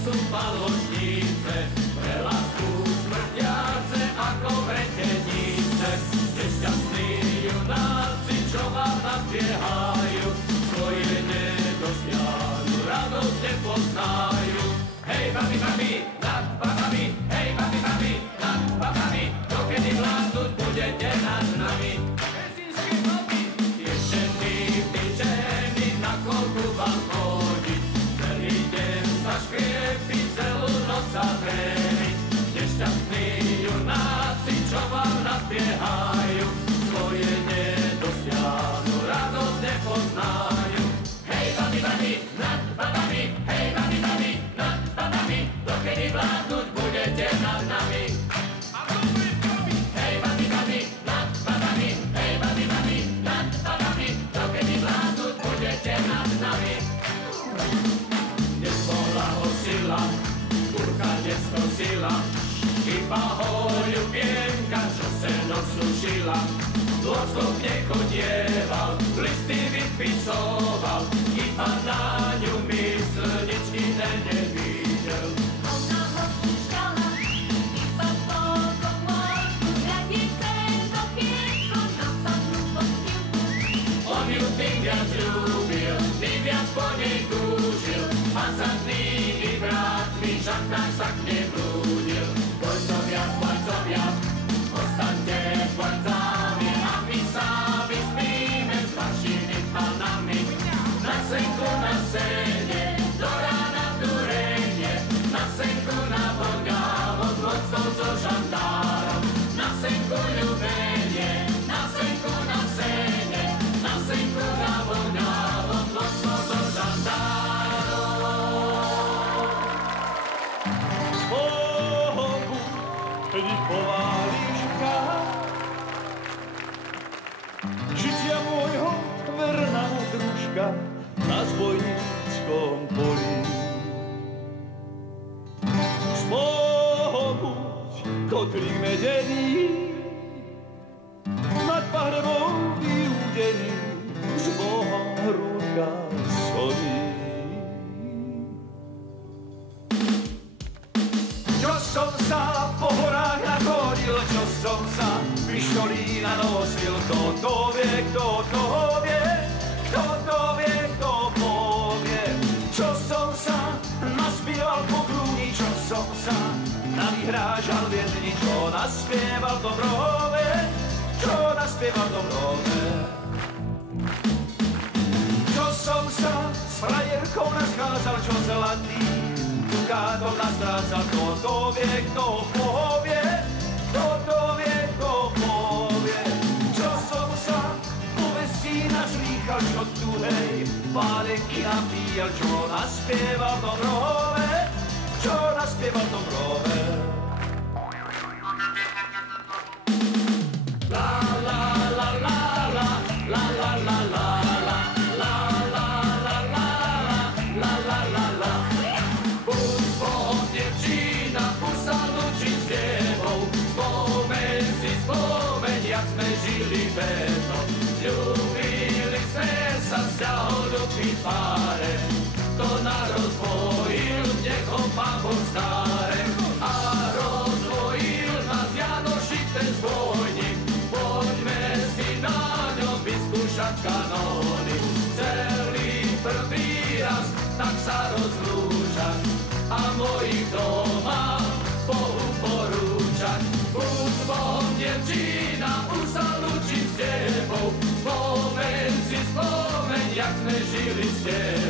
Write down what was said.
sú falošnice, pre lásku smrtiace ako vretenice. Nešťastní junáci, čo vám nabiehajú, svoje nedosiahnu, radosť nepoznajú. Hej, babi, babi, nad babami, hej, babi, babi, nad babami, dokedy vládnuť budete nad nami. Pezínske babi, tie ženy, na koľku vám chodiť, celý deň sa škriepiť, celú noc sa veriť. Nešťastní junáci, čo vám nabiehajú, svoje nedosiahnu, radosť nepoznajú. Hej, babi, babi, nad babami, hej, babi, babi, nad babami, dokedy vládnuť budete nad nami. Hej, babi, babi, nad babami, hej, babi, babi, nad babami, dokedy vládnuť budete nad nami. Dnes bola ho sila, kurka dnes nosila, iba hoľu pienka, čo seno sušila. Dôskok nechodieval, listy vypisoval, iba na ňu myslničky nevidel. Ona ho púšťala, iba po komórku, hľadí cez okienko na panu postýlku. On ju tým viac ľúbil, tým viac po nej túžil, a za tými vrátmi žahnák sa k nej blúdil. Bojcovia, ostaňte borcami, a my sa vyspíme s vašimi panami. Na senku na sene, do rána turenie, na senku na vlnách, od vodcov so žandárom. Na senku ľubenie, na senku na sene, na senku na vlnách, od vodcov so žandárom. Keď ich pováliš kam, žitia môjho verná družka na zbojníckom poli. Spobuď, kotlík medený, nad pahrebou vyúdený, z Boha hrúdka solí. Čo som sa po horách nachodil, čo som sa pištolí nanosil, kto to vie, kto to vie, kto to vie, kto povie. Čo som sa naspieval po krúni, čo som sa navyhrážal v jedni, čo naspieval to brove, čo naspieval to brove. Čo som sa s frajerkou naschádzal, čo zlatý dukátom nastrácal, kto to vie, kto povie, kto to vie, kto povie. Čo som sa po vesí nažlíchal, čo tuhej pálenky napíjal, čo naspieval to brove, čo naspieval to brove. La la la la la, la la la la. Žili beto, ľúbili sme sa z ďahodobí páre. To nás rozvojil, nech ho Pán Boh stáre. A rozvojil nás Janoši ten zbojník, poďme si na ňom vyskúšať kanóny. Celý prvý raz, tak sa rozlúčať a mojich doma Bohu porúčať. Buď s Bohom, dievčina, už sa lúčim s tebou, spomeň si, spomeň, jak sme žili s tebou.